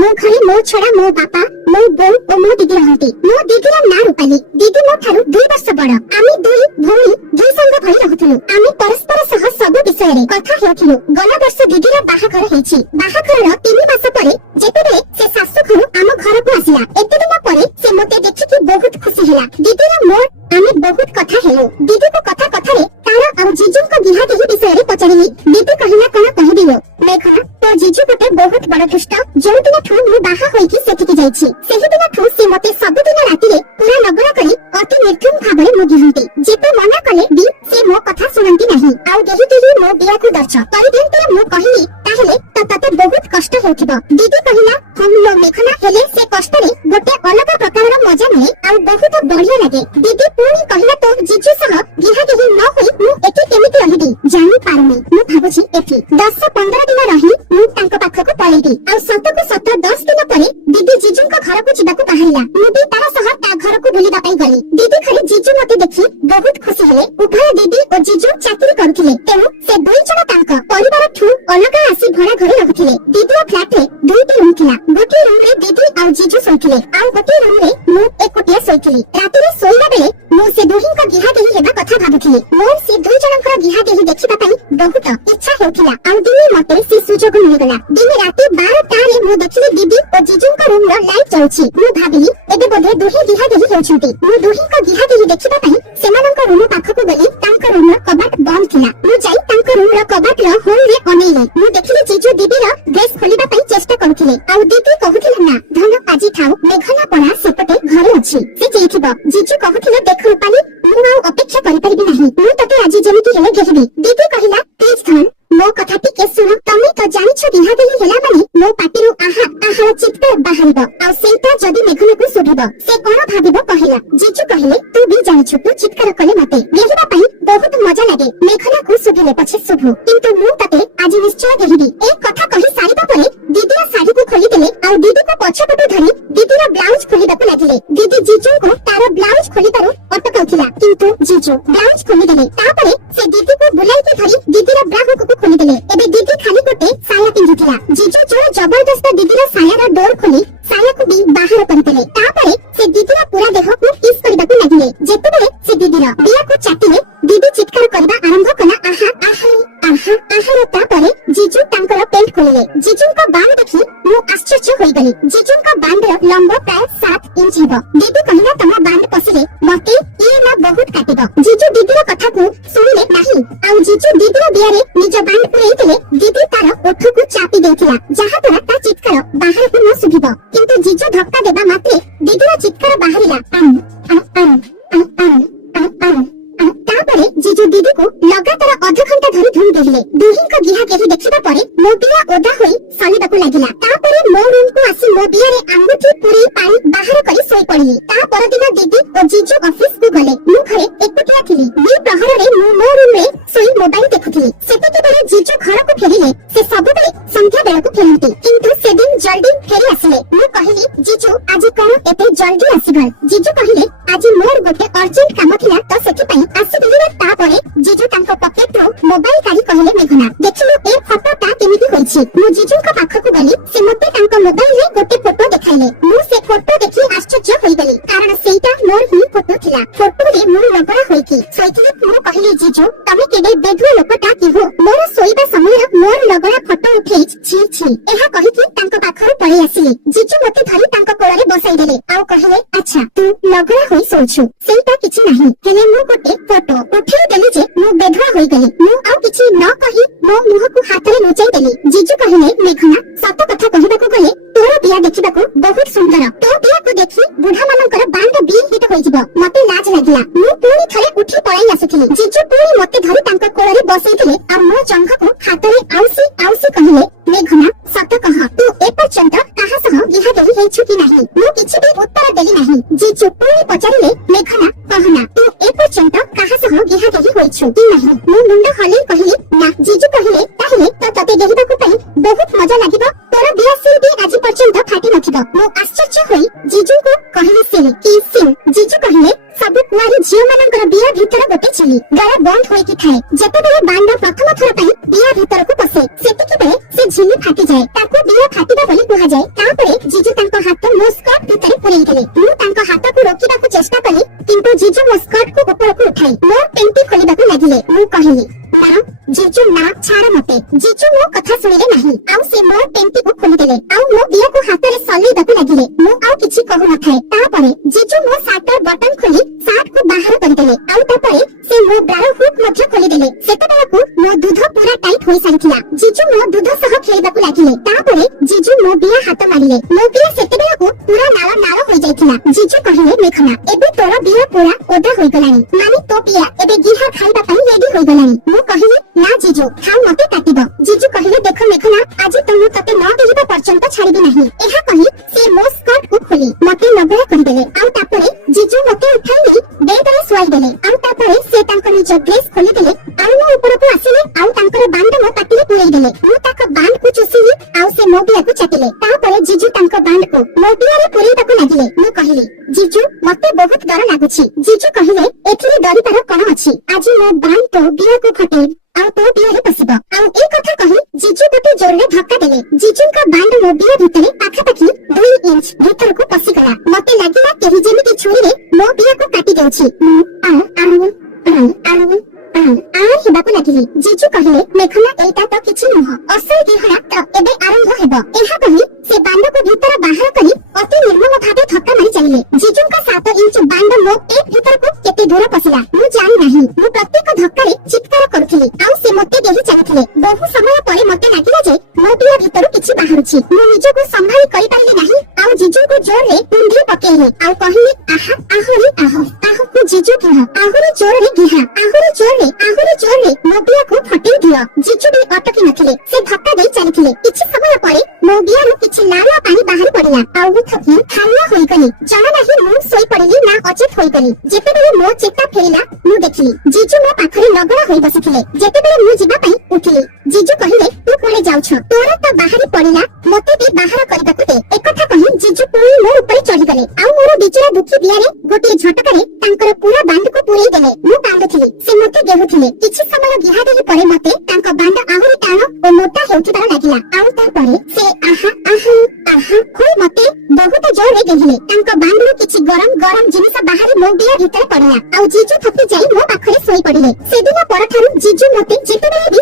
मो घरे मो छड़ा मो बापा मो बोऊ और मो दीदी रहंती। मो दीदी ना रूपाली। दीदी मो ठारू 2 वर्ष बड़। आमी दुई भौणी दुई संग भई रहथुलु। आमी परस्पर सह सब विषय रे कथा हेउथुलु। गला वर्ष दीदी रा बाहाघर हेछि। बाहाघर रा 3 मास परे जेतेबेले से सासु घरु आम घर को आसिला एते दिन परे से मते देखि कि बहुत खुशी हैला। दीदी रा मोर आमी बहुत कथा हेलो। दीदी को कथा कथा रे तारा और जीजू को बिहा देही विषय रे पचारिली। दीदी कहिला कोन कहबियो मेघना तो जीजू गोटे बहुत बड़ दुष्ट जो दिन ठू मु बाहा होई कि सेठिकी जाईछि सेहि दिन ठू से मते सब दिन राति रे पूरा लगन करी अति निर्धुम भाबरे मु दिहंती। जेते मना कले भी से मो कथा सुनंती नाही। आउ देही देही मो बिया को दर्श करि देंते मु कहिली ताहेले त तते बहुत कष्ट होथिबो। दीदी कहिला हम लो मेघना हेले से कष्ट रे गोटे अलग प्रकार रो मजा मिले आउ बहुत बढ़िया लागे। दीदी पुनी कहिला तो जीजू सह बिहा देही न होई मु एठी केमिति रहिबी जानि पारुनी। मु भाबुछि एठी 10-15 दिन रही मु तांको पाखको पळेइदी आ सतको सत 10 दिन परे दीदी जीजूଙ୍କ घरକୁ ଯିବାକୁ ବାହାରିଲା। ମୁଁ ବି ତାର ସହ ତା ଘରକୁ ବୁଲିବା ପାଇଁ ଗଲି। दीदी खाली जीजू मते देखि बहुत खुशी हेले। उभय दीदी और जीजू चाकरी କରୁଥିଲେ ତେଣୁ ସେ ଦୁଇ ଜଣ ତାଙ୍କ ପରିବାର ଠୁ ଅଲଗା ଆସି ଭଡ଼ା ଘରେ ରହୁଥିଲେ। दीदी फ्लैट रे दुईटी रूम थिला। गोटे रूम रे दीदी आ जीजू ଶୋଇଥିଲେ ଆଉ ଗୋटे रूम रे ମୁଁ एकोटिया ଶୋଇଥିଲି। ରାତିରେ ଶୋଇଲା ବେଳେ ମୁଁ ସେ ଦୁହିଁଙ୍କ ବିହା ଦେହି ହେବା କଥା ଭାବୁଥିଲି। ମୋର ସେ ଦୁଇ ଜଣଙ୍କର ବିହା ଦେହି ଦେଖିବା ପାଇଁ ବହୁତ ଇଚ୍ଛା ହେଉଥିଲା ଆଉ ଦିନେ ମତେ ସେ ସୁଯୋଗ ମିଳିଗଲା। ଦିନେ ରାତି 12ଟା ରେ ମୁଁ ଦେଖିଲି दीदी और जीजूଙ୍କ रूम ର ଲାଇଟ୍ ଜଳୁଛି। ମୁଁ ଭାବିଲି ଏବେ ବୋଧେ ଦୁହିଁ ବିହା ଦେହି ହେଉଛନ୍ତି। ମୁଁ ଦୁହିଁଙ୍କ ବିହା ଦେହି ଦେଖିବା ପାଇଁ ସେମାନଙ୍କ रूम ପାଖକୁ ଗଲି। ତାଙ୍କ रूम ର କବାଟ ବନ୍ଦ ଥିଲା। ମୁଁ ଯାଇ ତାଙ୍କ रूम ର କବାଟ ର ହୋଲ ରେ ଅନେଇଲି। ମୁଁ ଦେଖିଲି जीजू दीदी ର ଡ୍ରେସ ଖୋଲିବା ପାଇଁ ଚେଷ୍ଟା କରୁଥିଲେ ଆଉ दीदी କହୁଥିଲେ ନା ଧନ ଆଜି ଥାଉ मेघना ପଣା ସେପଟେ ଘରେ ଅଛି ସେ ଯାଇଥିବ। जीजू କହୁଥିଲେ ଦେଖ ରୂପାଲି ମୁଁ ଆଉ ଅପେକ୍ଷା କରିପାରିବି ନାହିଁ। ମୁଁ ତତେ ଆଜି ଯେମିତି ହେଲେ ଘେରିବି। दीदी କହିଲା ପ୍ଲିଜ ଧନ ମୋ କଥା ଟିକେ ଶୁଣ। ତମେ ତ ଜାଣିଛ ବିହା ଦେହି ହେଲା ମାନେ ମୋ ପାଟିରୁ ଆହା ଆହାର ଚିତ୍କାର ବାହାରିବ ଆଉ ସେଇଟା ଯଦି मेघनाକୁ ଶୁଭିବ ସେ କଣ ଭାବିବ କହିଲା। जीजू କହିଲେ ତୁ ବି ଜାଣିଛୁ ତୁ ଚିତ୍କାର କଲେ ମତେ ଘେରିବା ପାଇଁ ବହୁତ ମଜା ଲାଗେ। मेघनाକୁ ଶୁଭିଲେ ପଛେ ଶୁଭୁ କିନ୍ତୁ ମୁଁ ତତେ ଆଜି ନିଶ୍ଚୟ ଘେରିବି। ଏ କଥା କହି ସାରିବା ପରେ दीदीର ଶାଢ଼ୀକୁ ଖୋଲିଦେଲେ ଆଉ दीदीକୁ ପଛପଟୁ ଧରି दीदीର ବ୍ଲାଉଜ ଖୋଲିବାକୁ ଲାଗିଲେ। दीदी जीजूଙ୍କୁ ତାର ବ୍ଲାଉଜ ଖୋଲିବାରୁ ଅଟକାଉଥିଲା କିନ୍ତୁ जीजू ବ୍ଲାଉଜ ଖୋଲିଦେଲେ। ତାପରେ ସେ दीदीକୁ ବୁଲାଇକି ଧରି दीदीର ବ୍ରା ହୁକକୁ ଖୋଲିଦେଲେ। ଏବେ दीदी ଖାଲି ଗୋଟେ ସାୟା ପିନ୍ଧୁଥିଲା। जीजू ଜୋର ଜବରଦସ୍ତ दीदीର ସାୟାର ଡୋର ଖୋଲି ସାୟାକୁ ବି ବାହାର କରିଦେଲେ। ତାପରେ ସେ दीदीର ପୁରା ଦେହକୁ କିସ୍ କରିବାକୁ ଲାଗିଲେ। ଯେତେବେଳେ ସେ दीदीର ବିୟାକୁ ଚାଟିଲେ दीदी ଚିତ୍କାର କରିବା ଆରମ୍ଭ କଲା ଆହା ଆହା ଆହା ଆହାର। ତାପରେ जीजू ତାଙ୍କର ପେଣ୍ଟ ଖୋଲିଲେ। जीजूଙ୍କ ବାଣ୍ଡ ଦେଖି ମୁଁ ଆଶ୍ଚର୍ଯ୍ୟ ହୋଇଗଲି। जीजूଙ୍କ ବାଣ୍ଡର ଲମ୍ବ ପ୍ରାୟ 7 ଇଞ୍ଚ ହେବ। दीदी କହିଲା ତମ ବାଣ୍ଡ ପଶିଲେ ମତେ ଇଏ ନା ବହୁତ କାଟିବ। जीजू दीदीର କଥାକୁ ଶୁଣିଲେ ନାହିଁ ଆଉ जीजू दीदीର ବିୟାରେ ନିଜ ବାଣ୍ଡ ପୁରେଇଥିଲେ। दीदी ତାର ଓଠକୁ ଚାପି ଦେଇଥିଲା ଯାହା ଦ୍ୱାରା ତା ଚିତ୍କାର ବାହାରକୁ ନ ଶୁଭିବ କିନ୍ତୁ जीजू ଧକ୍କା ଦେବା ମାତ୍ରେ दीदीର ଚିତ୍କାର ବାହାରିଲା ତାପରେ जीजू दीदीକୁ ଲଗାତାର ଅଧଘଣ୍ଟା ଧରି ଧୁଇ ଦେଲେ। ଦୁହିଁଙ୍କ ବିହା କେହି ଦେଖିବା ପରେ ମୋ ବିୟା ଓଦା ହୋଇ ସଲିବାକୁ ଲାଗିଲା। ତାପରେ ମୋ ରୁମକୁ ଆସି ମୋ ବିୟାରେ ଆଙ୍ଗୁଠି ପୁରେଇ ପାଣି ବାହାର କରି ଶୋଇ ପଡ଼ିଲି। ତା ପରଦିନ दीदी ଓ जीजू ଅଫିସକୁ ଗଲେ। ମୁଁ ଘରେ ଏକୁଟିଆ ଥିଲି। ଦ୍ୱିପ୍ରହରରେ ମୁଁ ମୋ ରୁମରେ ଶୋଇ ମୋବାଇଲ ଦେଖୁଥିଲି। ସେତିକିବେଳେ जीजू ଘରକୁ ଫେରିଲେ। ସେ ସବୁବେଳେ ସନ୍ଧ୍ୟା ବେଳକୁ ଫେରନ୍ତି କିନ୍ତୁ ସେଦିନ ଜଲ୍ଦି ଫେରି ଆସିଲେ। ମୁଁ କହିଲି जीजू ଆଜି କଣ ଏତେ ଜଲ୍ଦି ଆସିଗଲ? जीजू କହିଲେ ଆଜି ମୋର ଗୋଟେ ଅର୍ଜେଣ୍ଟ କାମ ଥିଲା ତ ସେଥିପାଇଁ ଆସିଥିଲି। ତାପରେ जीजू ତାଙ୍କ ପକେଟରୁ ମୋବାଇଲ କାଢି କହିଲେ मेघना ଦେଖିଲୁ ଏ ଫଟୋଟା କେମିତି ହୋଇଛି। ମୁଁ जीजूଙ୍କ ପାଖକୁ ଗଲି। ସେ ମୋତେ ତାଙ୍କ ମୋବାଇଲରେ ଗୋଟେ ଫଟୋ ଦେଖାଇଲେ। ମୁଁ ସେ ଫଟୋ ଦେଖି ଆଶ୍ଚର୍ଯ୍ୟ ହୋଇଗଲି କାରଣ ସେଇଟା ମୋର ହିଁ ଫଟୋ ଥିଲା। ଫଟୋରେ ମୁଁ ଲଗଡ଼ା ହୋଇକି ଶୋଇଥିଲି। ମୁଁ କହିଲି जीजू ତମେ କେବେ ବେଧୁଆ ଲୋକଟା କି ହୋ ମୋର ଶୋଇବା ସମୟରେ ମୋର ଲଗଡ଼ା ଫଟୋ ଉଠେଇ ଛି ଛି ଏହା କହିକି ତାଙ୍କ ପାଖରୁ ପଳେଇ ଆସିଲି। जीजू ମୋତେ ଧରି ତାଙ୍କ କୋଳରେ ବସାଇଦେଲେ ଆଉ କହିଲେ ଆଚ୍ଛା ତୁ ଲଗଡ଼ା ହୋଇ ଶୋଇଛୁ ସେଇଟା କିଛି ନାହିଁ ହେଲେ ମୁଁ ଗୋଟେ ଫଟୋ ଉଠେଇ ଦେଲି ଯେ ମୁଁ ବେଧୁଆ ହୋଇଗଲି। ମୁଁ ଆଉ କିଛି ନ କହି ମୋ ମୁହଁକୁ ହାତରେ ଲୁଚାଇ ଦେଲି। जीजू କହିଲେ मेघना ସତ କଥା କହିବାକୁ ଗଲେ ତୋର ବିୟା ଦେଖିବାକୁ ବହୁତ ସୁନ୍ଦର। ତୋ ବିୟାକୁ ଦେଖି ବୁଢା ମାନଙ୍କର ବାଣ୍ଡ ବି ହିଟ ହୋଇଯିବ। ମତେ ଲାଜ ଲାଗିଲା। ମୁଁ ପୁଣି ଥରେ ଉଠି ପଳାଇ ଆସୁଥିଲି। जीजू ପୁଣି ମତେ ଧରି ତାଙ୍କ କୋଳରେ ବସାଇଥିଲେ ଆଉ ମୋ ଜଙ୍ଘକୁ ହାତରେ ଆଉସି ଆଉସି କହିଲେ मेघना ସତ କହ ତୁ ଏପର୍ଯ୍ୟନ୍ତ କାହା ସହ ବିହା ଦେହି ହେଇଛୁ କି ନାହିଁ? ମୁଁ କିଛି ବି ଉତ୍ତର ଦେଲି ନାହିଁ। जीजू ପୁଣି ପଚାରିଲେ मेघना କହନା ତୁ ଏପର୍ଯ୍ୟନ୍ତ କାହା ସହ ବିହା ଦେହି ହୋଇଛୁ କି ନାହିଁ? ମୁଁ ମୁଣ୍ଡ ହଲେଇ କହିଲି ନା। जीजू କହିଲେ ତାହେଲେ ତ ତତେ ଦେଖିବାକୁ ପାଇଁ ବହୁତ ମଜା ଲାଗିବ। ତୋର ବିହା ସିଲ୍ ବି ଆଜି ପର୍ଯ୍ୟନ୍ତ ଫାଟି ନଥିବ। ମୁଁ ଆଶ୍ଚର୍ଯ୍ୟ ହୋଇ जीजूଙ୍କୁ କହିଲି ସିଲ୍ କି ସିଲ୍? जीजू କହିଲେ ସବୁ କୁଆରୀ ଝିଅ ମାନଙ୍କର ବିୟା ଭିତରେ ଗୋଟେ ଝିଲି ଦ୍ୱାର ବନ୍ଦ ହୋଇକି ଥାଏ। ଯେତେବେଳେ ବାଣ୍ଡ ପ୍ରଥମ ଥର ପାଇଁ ବିୟା ଭିତରକୁ ପଶେ ସେତିକି ବେଳେ ସେ ଝିଲି ଫାଟିଯାଏ। ତାକୁ ବିୟା ଫାଟିବା ବୋଲି କୁହାଯାଏ। କୁହାଯାଏ। ତାପରେ ଜିଜୁ ତାଙ୍କ ହାତ ମୋ ସ୍କର୍ଟ ଭିତରେ ପୁରେଇଥିଲେ। ମୁଁ ତାଙ୍କ ହାତକୁ ରୋକିବାକୁ ଚେଷ୍ଟା କଲି, କିନ୍ତୁ ଜିଜୁ ମୋ ସ୍କର୍ଟକୁ ଉପରକୁ ଉଠାଇ ମୋ ପେଣ୍ଟି ଖୋଲିବାକୁ ଲାଗିଲେ। ମୁଁ କହିଲି, ନା ଜିଜୁ, ନା, ଛାଡ଼ ମତେ। ଜିଜୁ ମୋ କଥା ଶୁଣିଲେ ନାହିଁ, ଆଉ ସେ ମୋ ପେଣ୍ଟିକୁ ଖୋଲିଦେଲେ, ଆଉ ମୋ ଦିହକୁ ହାତରେ ସଲେଇବାକୁ ଲାଗିଲେ। ମୁଁ ଆଉ କିଛି କହୁନଥାଏ। ତାପରେ ଜିଜୁ ମୋ ସାର୍ଟର ବଟନ ଖୋଲି ସାର୍ଟକୁ ବାହାର କରିଦେଲେ, ଆଉ ତାପରେ ସେ ମୋ ବ୍ରାର ହୁକ୍ ମଧ୍ୟ ଖୋଲିଦେଲେ। ସେତେବେଳକୁ ମୋ ଦୁଧ ପୁରା ଟାଇଟ୍ ହୋଇସାରିଥିଲା। ଜିଜୁ ମୋ ଦୁଧ ସହ ଖେଳିବାକୁ ଲାଗିଲେ। ତାପରେ ଜିଜୁ ମୋ ବିଆ ହାତ ମାରିଲେ। ମୋ ବିଆ ସେତେବେଳକୁ ପୁରା ନାଳ ନାଳ ହୋଇଯାଇଥିଲା। ଜିଜୁ କହିଲେ, ମେଘନା, ଏବେ ତୋର ବିଆ ପୁରା ଓଦା ହୋଇଗଲାଣି, ମାନେ ତୋ ବିଆ ଏବେ ଗିହା ଖାଇବା ପାଇଁ ରେଡି ହୋଇଗଲାଣି। ମୁଁ କହିଲି, ନା ଜିଜୁ, ଖାଉ, ମତେ କାଟିବ। ଜିଜୁ କହିଲେ, ଦେଖ ମେଘନା, ଆଜି ତ ମୁଁ ତତେ ନ ଦେଇବା ପର୍ଯ୍ୟନ୍ତ ଛାଡ଼ିବି ନାହିଁ। ଏହା କହି ସେ ମୋ ସ୍କର୍ଟକୁ ଖୋଲି ମତେ ନଗଳା କରିଦେଲେ, ଆଉ ତାପରେ ଜିଜୁ ମତେ ଉଠାଇ ନେଇ ବେଡରେ ଶୁଆଇଦେଲେ, ଆଉ ତାପରେ ସେ ତାଙ୍କ ନିଜ ଡ୍ରେସ୍ ଖୋଲିଦେଲେ, ଆଉ ମୋ ଉପରକୁ ଆସିଲେ, ଆଉ ତାଙ୍କର ବାଣ୍ଡ ମୋ ପାଟିରେ ପୁରେଇଦେଲେ। ମୁଁ ତାଙ୍କ ବାଣ୍ଡକୁ ଚୁଷିଲି, ଆଉ ସେ ମୋ ବିଆକୁ ଚାଟିଲେ। ତାପରେ ଜିଜୁ ତାଙ୍କ ବାଣ୍ଡକୁ ମୋ ବିଆରେ ପୁରେଇବାକୁ ଲାଗିଲେ। ମୁଁ କହିଲି, ଜିଜୁ, ମତେ ବହୁତ ଡର ଲାଗୁଛି। ଜିଜୁ କହିଲେ, ଏଥିରେ ଡରିବାର କଣ ଅଛି? ଆଜି ମୋ ବାଣ୍ଡ ତୋ ବିଆକୁ ଫଟେଇ ଆଉ ତୋ ବିଆରେ ପଶିବ। ଆଉ ଏ କଥା କହି ଜିଜୁ ମୋତେ ଜୋରରେ ଧକ୍କା ଦେଲେ। ଜିଜୁଙ୍କ ବାଣ୍ଡ ମୋ ବିଆ ଭିତରେ ପାଖାପାଖି 2 ଇଞ୍ଚ ଭିତରକୁ ପଶିଗଲା। ମତେ ଲାଗିଲା କେହି ଯେମିତି ଛୁରୀରେ ମୋ ବିଆକୁ କାଟି ଦେଉଛି। ହେବାକୁ ଲାଗିଲି। ଜିଜୁ କହିଲେ, ମେଘନା, ଏଇଟା ତ କିଛି ନୁହଁ, ଅସଲ ଦିହରା ତ ଏବେ ଆରମ୍ଭ ହେବ। ଏହା କହି ସେ ବାଣ୍ଡକୁ ଭିତର ବାହାର କରି ଅତି ନିର୍ମମ ଭାବେ ଧକ୍କା ମାରି ଚାଲିଲେ। ଜିଜୁଙ୍କ 7 ଇଞ୍ଚ ବାଣ୍ଡ ମୋ ପେଟ ଭିତରକୁ କେତେ ଦୂର ପଶିଲା ମୁଁ ଜାଣି ନାହିଁ। ମୁଁ ପ୍ରତ୍ୟେକ ଧକ୍କାରେ ଚିତ୍କାର କରୁଥିଲି, ଆଉ ସେ ମତେ ଡେଲି ଚାଲିଥିଲେ। ବହୁ ସମୟ ପରେ ମତେ ଲାଗିଲା ଯେ ମୋ ବିଆ ଭିତରୁ କିଛି ବାହାରୁଛି। ମୁଁ ନିଜକୁ ସମ୍ଭାଳି କରିପାରିଲି ନାହିଁ, ଆଉ ଜିଜୁଙ୍କୁ ଜୋରରେ କୁଣ୍ଡି ପକେଇଲି, ଆଉ କହିଲି, ଆହା, ଆହୁରି ଆହକୁ ଜିଜୁ ଦିଅ, ଆହୁରି ଜୋରରେ ଗିହା, ଆହୁରି ଜୋରରେ ମୋ ବିଆକୁ ଫଟେଇ ଦିଅ। ଜିଜୁ ବି ଅଟକି ନଥିଲେ, ସେ ଧକ୍କା ଦେଇ ଚାଲିଥିଲେ। କିଛି ସମୟ ପରେ ମୋ ବିଆରୁ କିଛି ଲାଲ ପାଣି ବାହାରି ପଡିଲା, ଆଉ ମୁଁ ଥକି ହାଲିଆ ହୋଇଗଲି। ଜଣା ନାହିଁ ମୁଁ ଶୋଇପଡ଼ିଲି ନା ଅଚେତ ହୋଇଗଲି। ଯେତେବେଳେ ମୋ ଚେତା ଫେରିଲା, ମୁଁ ଦେଖିଲି ଜିଜୁ ମୋ ପାଖରେ ନଗଳା ହୋଇ ବସିଥିଲେ। ଯେତେବେଳେ ମୁଁ ଯିବା ପାଇଁ ଉଠିଲି, ଜିଜୁ କହିଲେ, ତୁ କୁଆଡ଼େ ଯାଉଛ? ତୋର ତ ବାହାରି ପଡିଲା, ମତେ ବି ବାହାର କରିବାକୁ ଦେ। ଏକଥା କହି ଜିଜୁ ପୁଣି ମୋ ଉପରେ ଚଢିଗଲେ, ଆଉ ମୋର ବିଚରା ଦୁଃଖୀ ବିଆରେ ଗୋଟିଏ ଝଟକାରେ ତାଙ୍କର ପୁରା ବାଣ୍ଡକୁ ପୁରେଇ ଦେଲେ। ମୁଁ କାନ୍ଦୁଥିଲି, ସେ ମତେ ଦେହୁଥିଲେ। କିଛି ସମୟ ଗିହା ଦେଲି ପରେ ମତେ ତାଙ୍କ ବାଣ୍ଡ ଆହୁରି ଟାଣ ଓ ମୋଟା ହେଉଥିବାର ଲାଗିଲା, ଆଉ ତାପରେ ସେ ଆହା ହୋଇ ମତେ ବହୁତ ଜୋରରେ ଗେହିଲେ। ତାଙ୍କ ବାଣ୍ଡରୁ କିଛି ଗରମ ଜିନିଷ ବାହାରି ମୋ ବିଆ ଭିତରେ ପଡିଲା, ଆଉ ଜିଜୁ ଥକି ଯାଇ ମୋ ପାଖରେ ଶୋଇ ପଡିଲେ। ସେଦିନ ପରଠାରୁ ଜିଜୁ ମତେ ଯେତେବେଳେ ବି